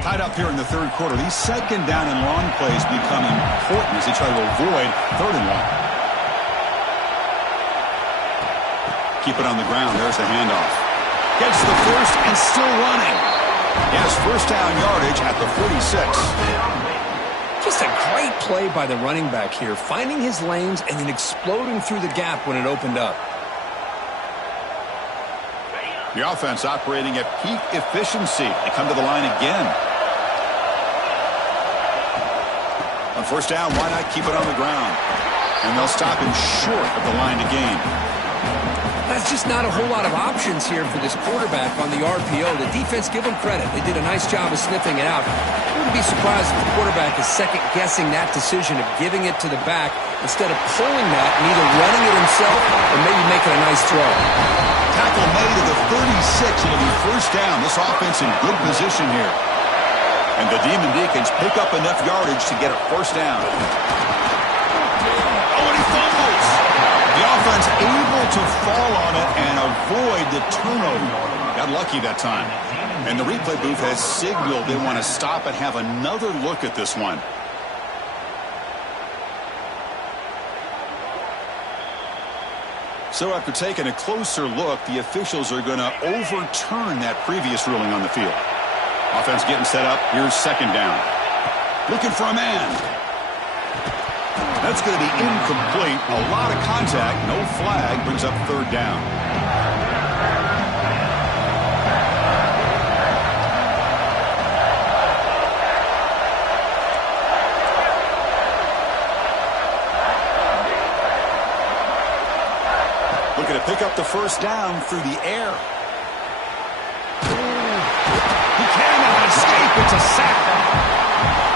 Tied up here in the third quarter. These second down and long plays become important as they try to avoid 3rd and 1. Keep it on the ground. There's the handoff. Gets the first and still running. Yes, first down yardage at the 46. Just a great play by the running back here, finding his lanes and then exploding through the gap when it opened up. The offense operating at peak efficiency. They come to the line again. On first down, why not keep it on the ground? And they'll stop him short of the line to gain. That's just not a whole lot of options here for this quarterback on the RPO. The defense, give them credit. They did a nice job of sniffing it out. I wouldn't be surprised if the quarterback is second-guessing that decision of giving it to the back instead of pulling that and either running it himself or maybe making a nice throw. Tackle made at the 36. It'll be first down. This offense in good position here. And the Deacons pick up enough yardage to get a first down. Oh, and he fumbles. The offense able to fall on it and avoid the turnover. Got lucky that time. And the replay booth has signaled they want to stop and have another look at this one. So after taking a closer look, the officials are going to overturn that previous ruling on the field. Offense getting set up. Here's second down. Looking for a man. That's going to be incomplete. A lot of contact. No flag. Brings up third down. Looking to pick up the first down through the air. He cannot escape. It's a sack.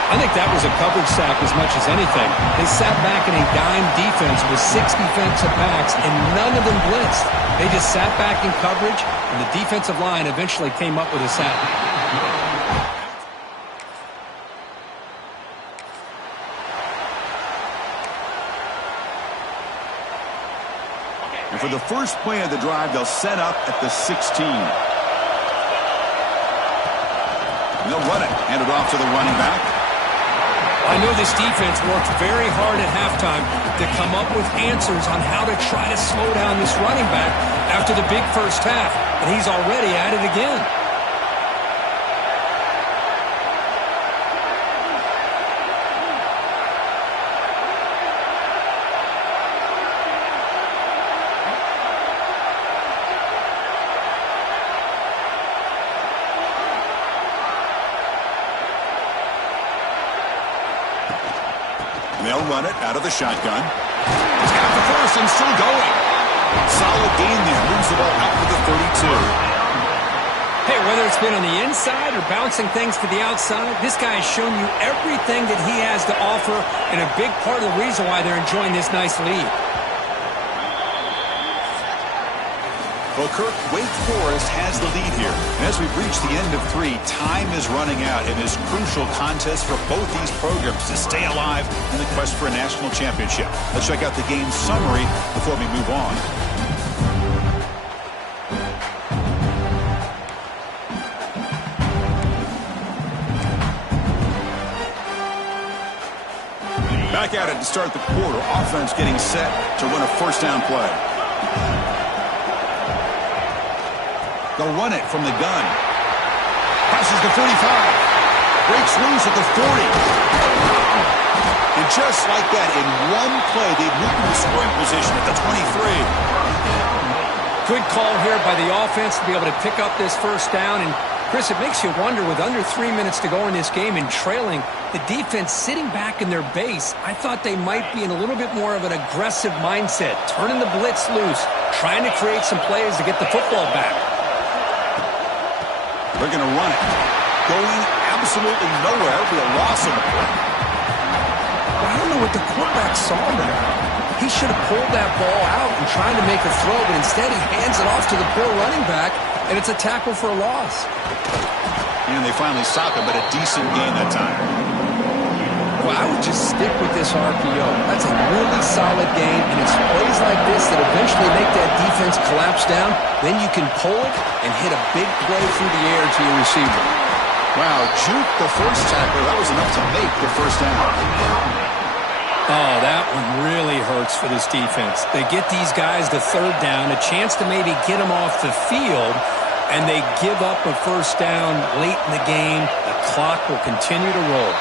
I think that was a coverage sack as much as anything. They sat back in a dime defense with 6 defensive backs, and none of them blitzed. They just sat back in coverage, and the defensive line eventually came up with a sack. And for the first play of the drive, they'll set up at the 16. And they'll run it. Hand it off to the running back. I know this defense worked very hard at halftime to come up with answers on how to try to slow down this running back after the big first half, and he's already at it again. They'll run it out of the shotgun. He's got the first and still going. Solid gain there. Moves the ball out to the 32. Hey, whether it's been on the inside or bouncing things to the outside, this guy has shown you everything that he has to offer, and a big part of the reason why they're enjoying this nice lead. Well, Kirk, Wake Forest has the lead here. And as we've reached the end of 3, time is running out in this crucial contest for both these programs to stay alive in the quest for a national championship. Let's check out the game summary before we move on. Back at it to start the quarter. Offense getting set to run a first down play. They'll run it from the gun. Passes the 45. Breaks loose at the 40. And just like that, in one play, they've moved into scoring position at the 23. Good call here by the offense to be able to pick up this first down. And, Chris, it makes you wonder, with under 3 minutes to go in this game and trailing, the defense sitting back in their base, I thought they might be in a little bit more of an aggressive mindset, turning the blitz loose, trying to create some plays to get the football back. They're going to run it. Going absolutely nowhere for a loss of the play. Well, I don't know what the quarterback saw there. He should have pulled that ball out and tried to make a throw, but instead he hands it off to the poor running back, and it's a tackle for a loss. And they finally stop him, but a decent gain that time. Well, I would just stick with this RPO. That's a really solid game, and it's plays like this that eventually make that defense collapse down. Then you can pull it and hit a big play through the air to your receiver. Wow, juke the first tackler. That was enough to make the first down. Oh, that one really hurts for this defense. They get these guys the third down, a chance to maybe get them off the field, and they give up a first down late in the game. The clock will continue to roll.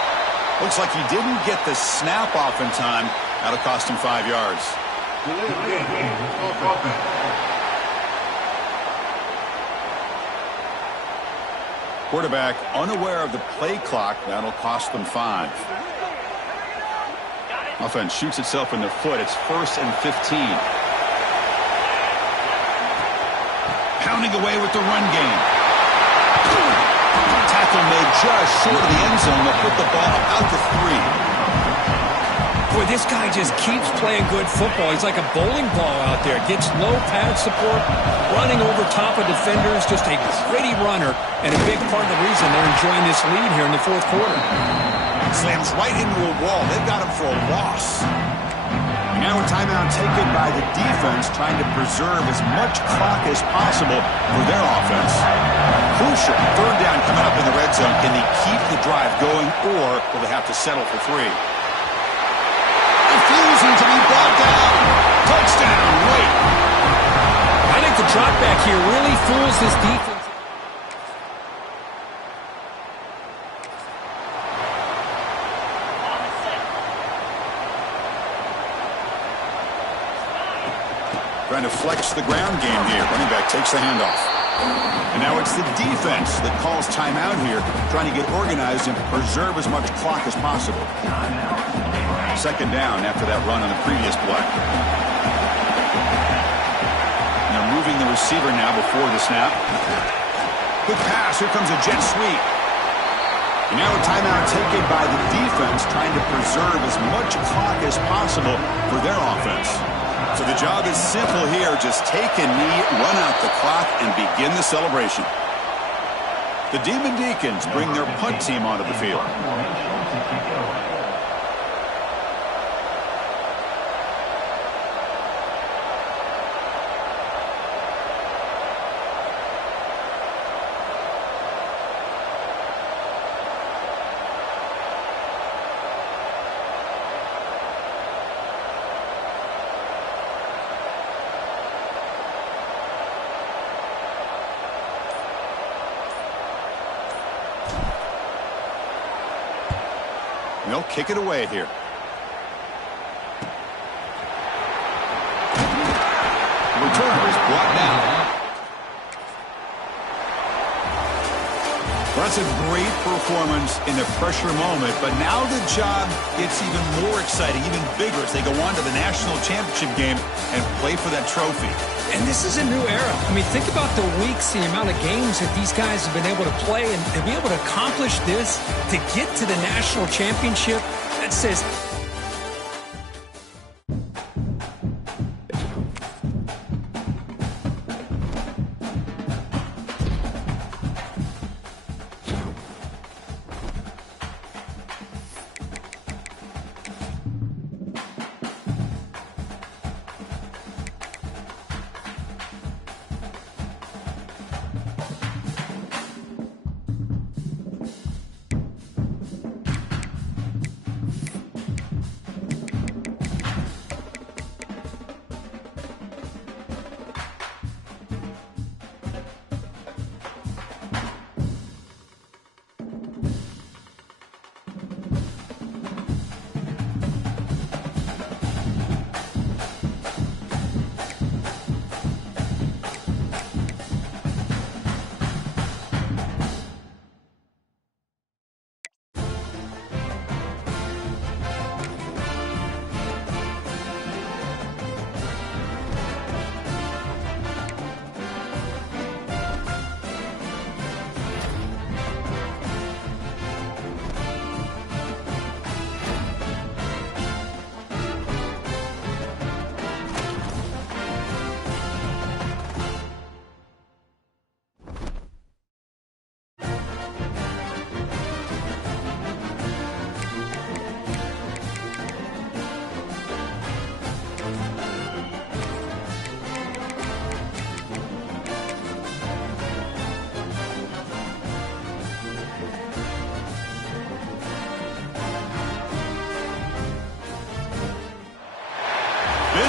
Looks like he didn't get the snap off in time. That'll cost him 5 yards. Quarterback unaware of the play clock. That'll cost them 5. Offense shoots itself in the foot. It's 1st and 15. Pounding away with the run game. Tackle made just short of the end zone. They'll put the ball out to 3. Boy, this guy just keeps playing good football. He's like a bowling ball out there. Gets low pad support, running over top of defenders. Just a gritty runner, and a big part of the reason they're enjoying this lead here in the fourth quarter. Slams right into a wall. They've got him for a loss. And now a timeout taken by the defense, trying to preserve as much clock as possible for their offense. Crucial. Third down coming up in the red zone. Can they keep the drive going, or will they have to settle for 3? Refusing to be brought down. Touchdown, wait. I think the drop back here really fools this defense. Trying to flex the ground game here. Running back takes the handoff. And now it's the defense that calls timeout here, trying to get organized and preserve as much clock as possible. Second down after that run on the previous play. And they're moving the receiver now before the snap. Good pass. Here comes a jet sweep. And now a timeout taken by the defense, trying to preserve as much clock as possible for their offense. So the job is simple here. Just take a knee, run out the clock, and begin the celebration. The Deacons bring their punt team onto the field. They'll kick it away here. The returner is brought down. Well, that's a great performance in the pressure moment, but now the job gets even more exciting, even bigger as they go on to the national championship game and play for that trophy. And this is a new era. I mean, think about the weeks, the amount of games that these guys have been able to play and be able to accomplish this, to get to the national championship. That says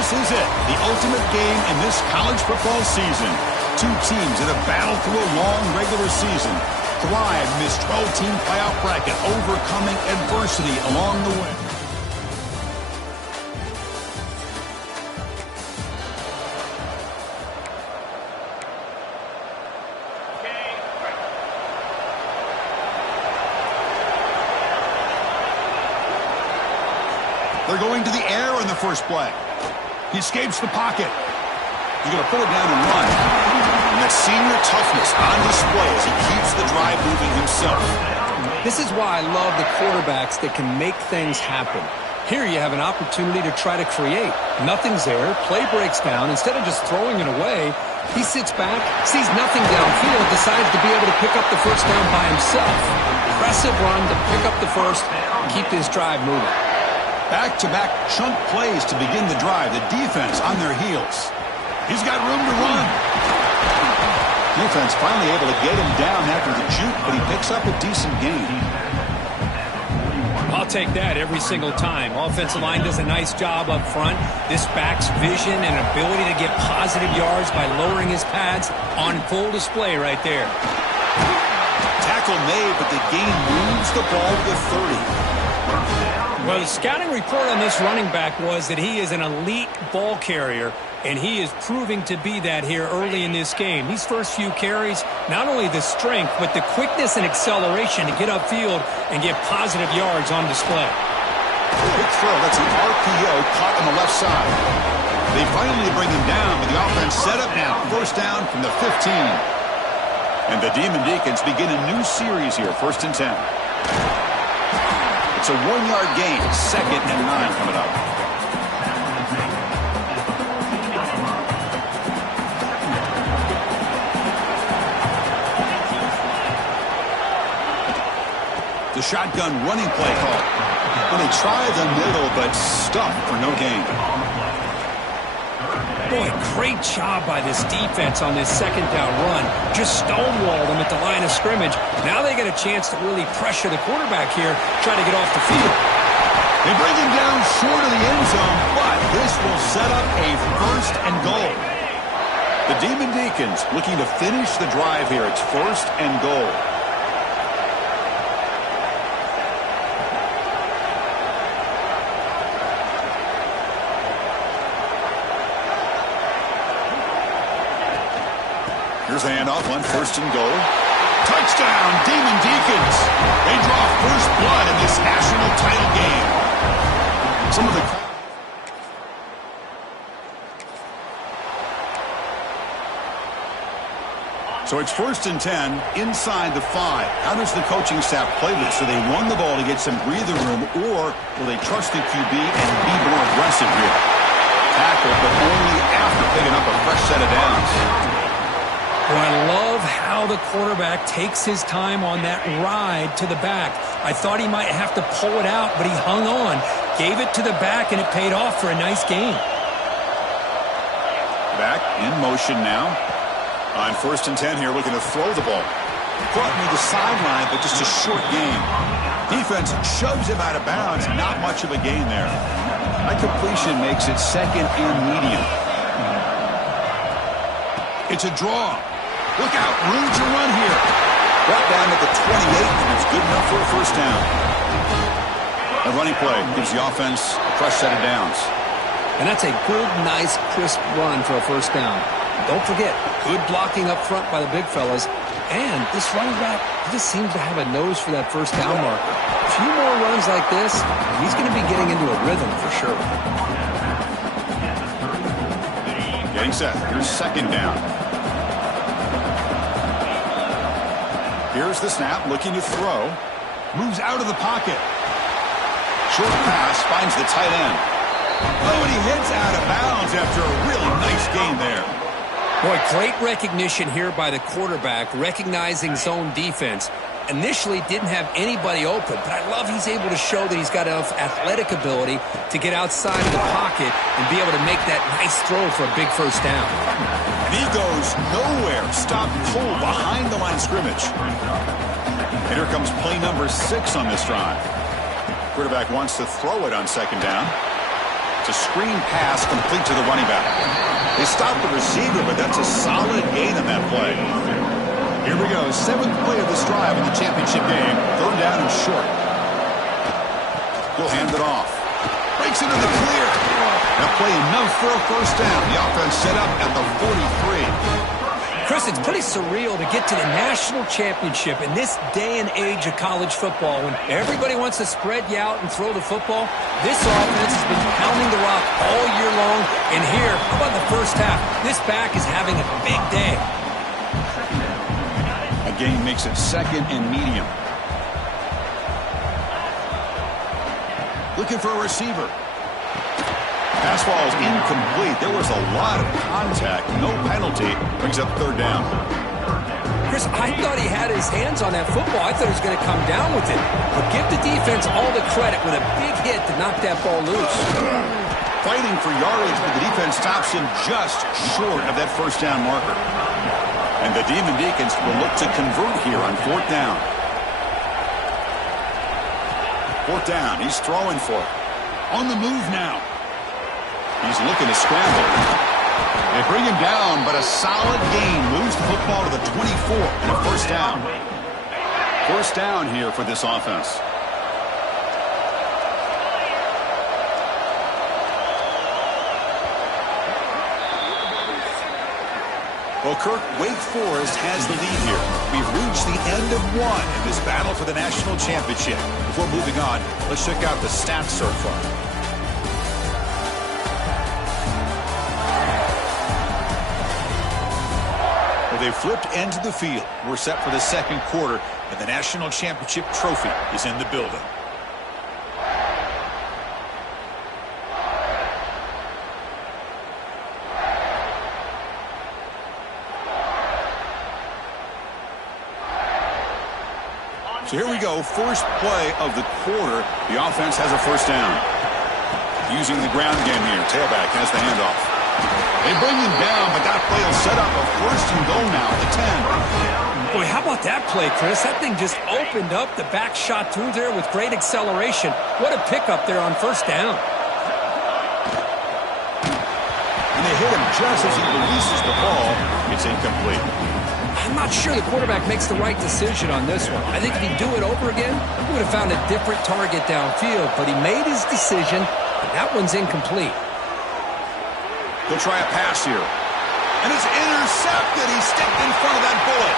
This is it, the ultimate game in this college football season. Two teams that have battled through a long regular season, thrive in this 12-team playoff bracket, overcoming adversity along the way. They're going to the air on the first play. He escapes the pocket. He's going to pull it down and run. And that senior toughness on display as he keeps the drive moving himself. This is why I love the quarterbacks that can make things happen. Here you have an opportunity to try to create. Nothing's there. Play breaks down. Instead of just throwing it away, he sits back, sees nothing downfield, decides to be able to pick up the first down by himself. Impressive run to pick up the first and keep this drive moving. Back-to-back chunk plays to begin the drive. The defense on their heels. He's got room to run. Defense finally able to get him down after the juke, but he picks up a decent gain. I'll take that every single time. Offensive line does a nice job up front. This back's vision and ability to get positive yards by lowering his pads on full display right there. Tackle made, but the gain moves the ball to the 30. Well, the scouting report on this running back was that he is an elite ball carrier, and he is proving to be that here early in this game. These first few carries, not only the strength, but the quickness and acceleration to get upfield and get positive yards on display. Big throw. That's an RPO caught on the left side. They finally bring him down, but the offense set up now. First down from the 15. And the Demon Deacons begin a new series here, 1st and 10. It's a 1-yard gain, 2nd and 9 coming up. The shotgun running play call. When they try the middle, but stuffed for no gain. Boy, great job by this defense on this 2nd down run. Just stonewalled them at the line of scrimmage. Now they get a chance to really pressure the quarterback here, try to get off the field. They bring him down short of the end zone, but this will set up a 1st and goal. The Demon Deacons looking to finish the drive here. It's 1st and goal. Here's a handoff on 1st and goal. Touchdown, Demon Deacons. They draw first blood in this national title game. Some of the... So it's 1st and 10 inside the 5. How does the coaching staff play this? So they won the ball to get some breather room, or will they trust the QB and be more aggressive here? Tackle, but only after picking up a fresh set of downs. Well, I love how the quarterback takes his time on that ride to the back. I thought he might have to pull it out, but he hung on, gave it to the back, and it paid off for a nice gain. Back in motion now. On 1st and 10 here, looking to throw the ball. Caught near the sideline, but just a short gain. Defense shoves him out of bounds. Not much of a gain there. That completion makes it 2nd and medium. It's a draw. Look out, room to run here. Brought down at the 28, and it's good enough for a 1st down. A running play gives the offense a fresh set of downs. And that's a good, nice, crisp run for a 1st down. Don't forget, good blocking up front by the big fellas. And this running back, he just seems to have a nose for that 1st down marker. A few more runs like this, he's going to be getting into a rhythm for sure. Getting set. Here's 2nd down. Here's the snap, looking to throw. Moves out of the pocket. Short pass, finds the tight end. Oh, and he hits out of bounds after a really nice gain there. Boy, great recognition here by the quarterback, recognizing zone defense. Initially didn't have anybody open, but I love he's able to show that he's got enough athletic ability to get outside of the pocket and be able to make that nice throw for a big 1st down. And he goes nowhere. Stop cold behind the line of scrimmage. And here comes play number 6 on this drive. Quarterback wants to throw it on 2nd down. It's a screen pass complete to the running back. They stopped the receiver, but that's a solid gain on that play. Here we go. 7th play of this drive in the championship game. 3rd down and short. He'll hand it off. Breaks into the clear. That play enough for a 1st down. The offense set up at the 43. Chris, it's pretty surreal to get to the national championship in this day and age of college football when everybody wants to spread you out and throw the football. This offense has been pounding the rock all year long. And here, how about the first half? This back is having a big day. A gain makes it 2nd and medium. Looking for a receiver. Pass ball is incomplete. There was a lot of contact. No penalty. Brings up 3rd down. Chris, I thought he had his hands on that football. I thought he was going to come down with it. But give the defense all the credit with a big hit to knock that ball loose. Fighting for yardage, but the defense stops him just short of that 1st down marker. And the Deacons will look to convert here on 4th down. 4th down. He's throwing for it. On the move now. He's looking to scramble. They bring him down, but a solid gain moves the football to the 24 and a 1st down. 1st down here for this offense. Well, Kirk, Wake Forest has the lead here. We've reached the end of one in this battle for the national championship. Before moving on, let's check out the stats so far. They flipped into the field. We're set for the 2nd quarter, and the national championship trophy is in the building. So here we go. First play of the quarter. The offense has a 1st down. Using the ground game here. Tailback has the handoff. They bring him down, but that play will set up a 1st and goal now at the 10. Boy, how about that play, Chris? That thing just opened up. The back shot through there with great acceleration. What a pickup there on 1st down. And they hit him just as he releases the ball. It's incomplete. I'm not sure the quarterback makes the right decision on this one. I think if he'd do it over again, he would have found a different target downfield. But he made his decision, and that one's incomplete. He'll try a pass here. And it's intercepted. He stepped in front of that bullet.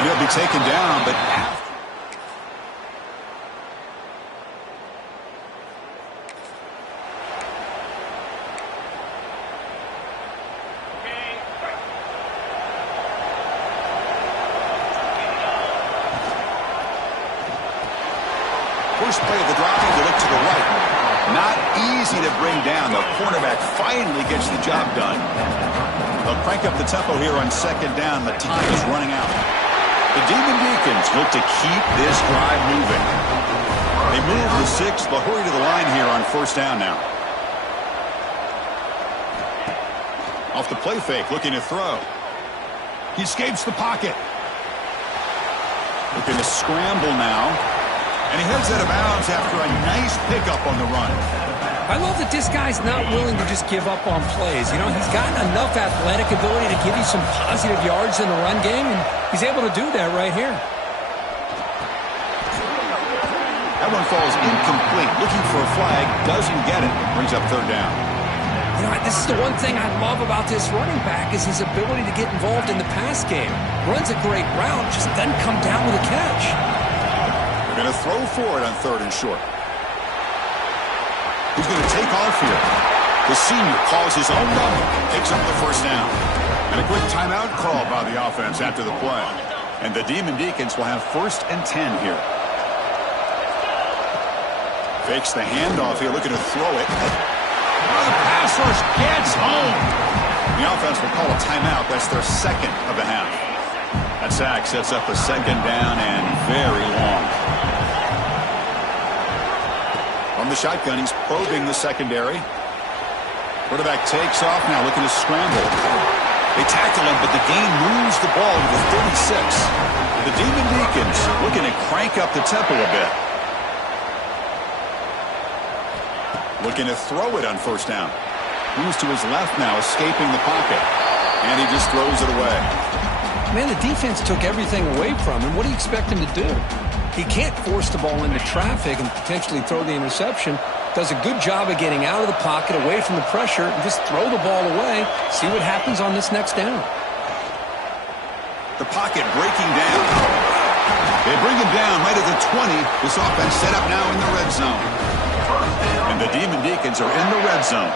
And he'll be taken down, but after. First play of the drive, they look to the right. Not easy to bring down. The cornerback finally gets the job done. They'll crank up the tempo here on 2nd down. The time is running out. The Deacons look to keep this drive moving. They move the 6. They'll hurry to the line here on 1st down now. Off the play fake, looking to throw. He escapes the pocket. Looking to scramble now. And he heads out of bounds after a nice pickup on the run. I love that this guy's not willing to just give up on plays. You know, he's got enough athletic ability to give you some positive yards in the run game, and he's able to do that right here. That one falls incomplete. Looking for a flag, doesn't get it. Brings up 3rd down. You know, this is the one thing I love about this running back is his ability to get involved in the pass game. Runs a great route, just doesn't come down with a catch. Going to throw for it on 3rd and short. He's going to take off here. The senior calls his own number, picks up the 1st down. And a quick timeout call by the offense after the play. And the Deacons will have 1st and 10 here. Fakes the handoff here, looking to throw it. Oh, the pass rush gets home. The offense will call a timeout. That's their 2nd of the half. That sack sets up a 2nd down and very long. From the shotgun, he's probing the secondary. Quarterback takes off now, looking to scramble. They tackle him, but the gain moves the ball to the 36. The Deacons looking to crank up the tempo a bit. Looking to throw it on first down. Moves to his left now, escaping the pocket. And he just throws it away. Man, the defense took everything away from him. What do you expect him to do? He can't force the ball into traffic and potentially throw the interception. Does a good job of getting out of the pocket, away from the pressure, and just throw the ball away. See what happens on this next down. The pocket breaking down. They bring him down right at the 20. This offense set up now in the red zone. And the Deacons are in the red zone.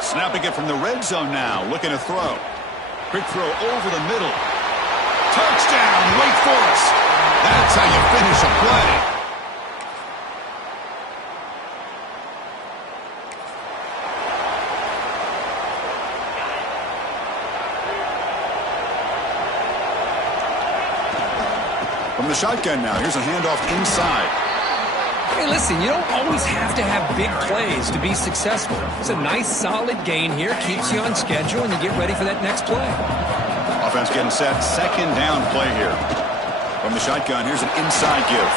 Snapping it from the red zone now. Looking to throw. Quick throw over the middle. Touchdown, Wake Forest. That's how you finish a play. From the shotgun now. Here's a handoff inside. Hey, listen, you don't always have to have big plays to be successful. It's a nice, solid gain here. Keeps you on schedule, and you get ready for that next play. Offense getting set. Second down play here. From the shotgun, here's an inside give.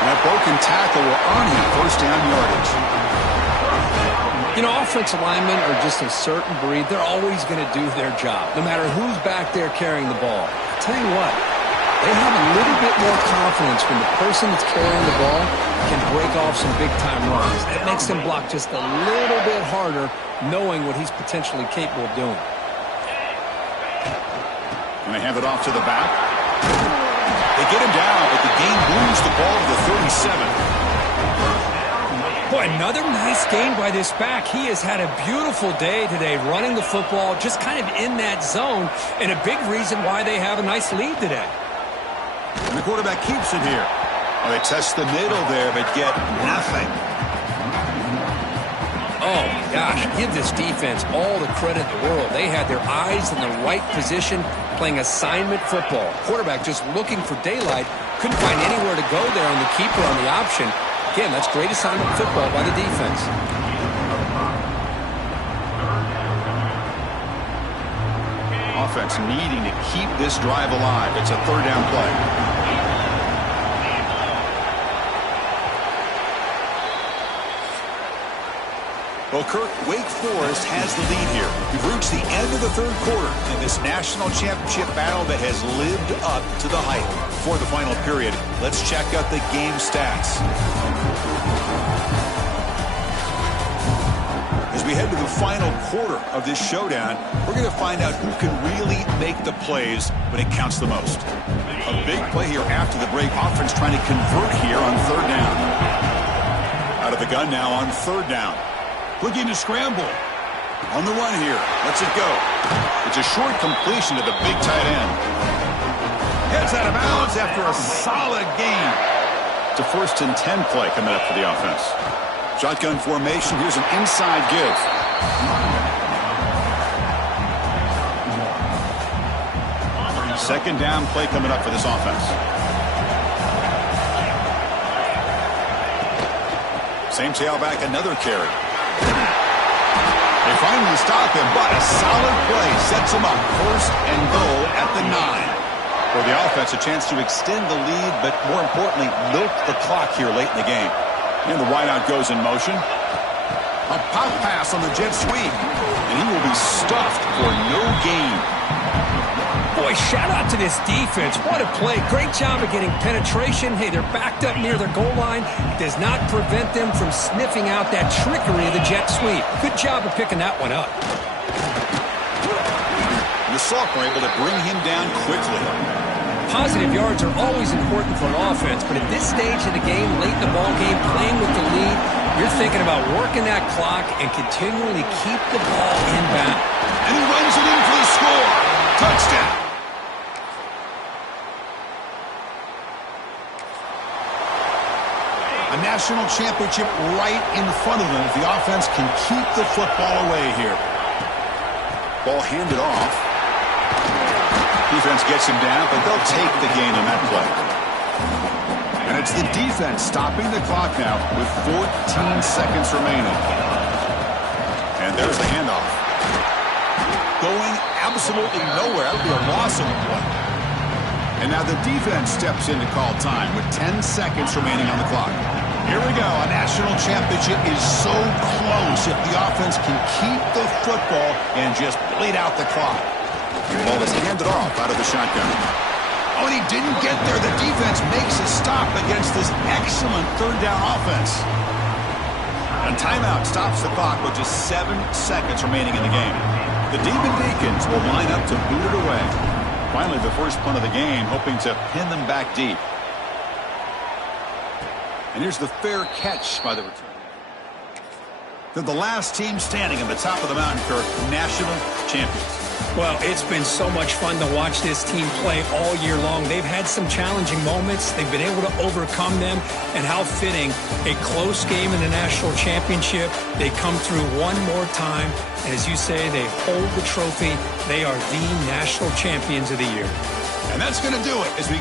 And that broken tackle will earn him first down yardage. You know, offensive linemen are just a certain breed. They're always going to do their job, no matter who's back there carrying the ball. I'll tell you what. They have a little bit more confidence when the person that's carrying the ball can break off some big-time runs. That makes them block just a little bit harder, knowing what he's potentially capable of doing. And they hand it off to the back. They get him down, but the game moves the ball to the 37. Boy, another nice gain by this back. He has had a beautiful day today running the football, just kind of in that zone, and a big reason why they have a nice lead today. And the quarterback keeps it here. Well, they test the middle there, but get nothing. Oh, my gosh. Give this defense all the credit in the world. They had their eyes in the right position, playing assignment football. Quarterback just looking for daylight. Couldn't find anywhere to go there on the keeper on the option. Again, that's great assignment football by the defense. Offense needing to keep this drive alive. It's a third down play. Well, Kirk, Wake Forest has the lead here. We've reached the end of the third quarter in this national championship battle that has lived up to the hype. For the final period, let's check out the game stats. As we head to the final quarter of this showdown, we're going to find out who can really make the plays when it counts the most. A big play here after the break. Offense trying to convert here on third down. Out of the gun now on third down. Looking to scramble. On the run here. Lets it go. It's a short completion to the big tight end. Gets out of bounds after a solid gain. It's a 1st and 10 play coming up for the offense. Shotgun formation. Here's an inside give. Second down play coming up for this offense. Same tailback, another carry. They finally stop him, but a solid play sets him up. 1st and goal at the 9. For the offense, a chance to extend the lead, but more importantly, milk the clock here late in the game. And the wideout goes in motion. A pop pass on the jet sweep. And he will be stuffed for no gain. Boy, shout out to this defense. What a play. Great job of getting penetration. Hey, they're backed up near their goal line. It does not prevent them from sniffing out that trickery of the jet sweep. Good job of picking that one up. The sophomore able to bring him down quickly. Positive yards are always important for an offense, but at this stage of the game, late in the ball game, playing with the lead, you're thinking about working that clock and continually keep the ball inbound. And he runs it in for the score. Touchdown. A national championship right in front of them if the offense can keep the football away here. Ball handed off. Defense gets him down, but they'll take the gain on that play. And it's the defense stopping the clock now with 14 seconds remaining. And there's the handoff. Going absolutely nowhere. That would be a loss of a play. And now the defense steps in to call time with 10 seconds remaining on the clock. Here we go. A national championship is so close if the offense can keep the football and just bleed out the clock. The ball is handed off out of the shotgun. Oh, and he didn't get there. The defense makes a stop against this excellent third down offense. A timeout stops the clock with just 7 seconds remaining in the game. The Deacons will line up to boot it away. Finally, the first punt of the game, hoping to pin them back deep. And here's the fair catch by the return. They're the last team standing at the top of the mountain, Kirk, national champions. Well, it's been so much fun to watch this team play all year long. They've had some challenging moments. They've been able to overcome them. And how fitting, a close game in the national championship. They come through one more time. And as you say, they hold the trophy. They are the national champions of the year. And that's going to do it as we...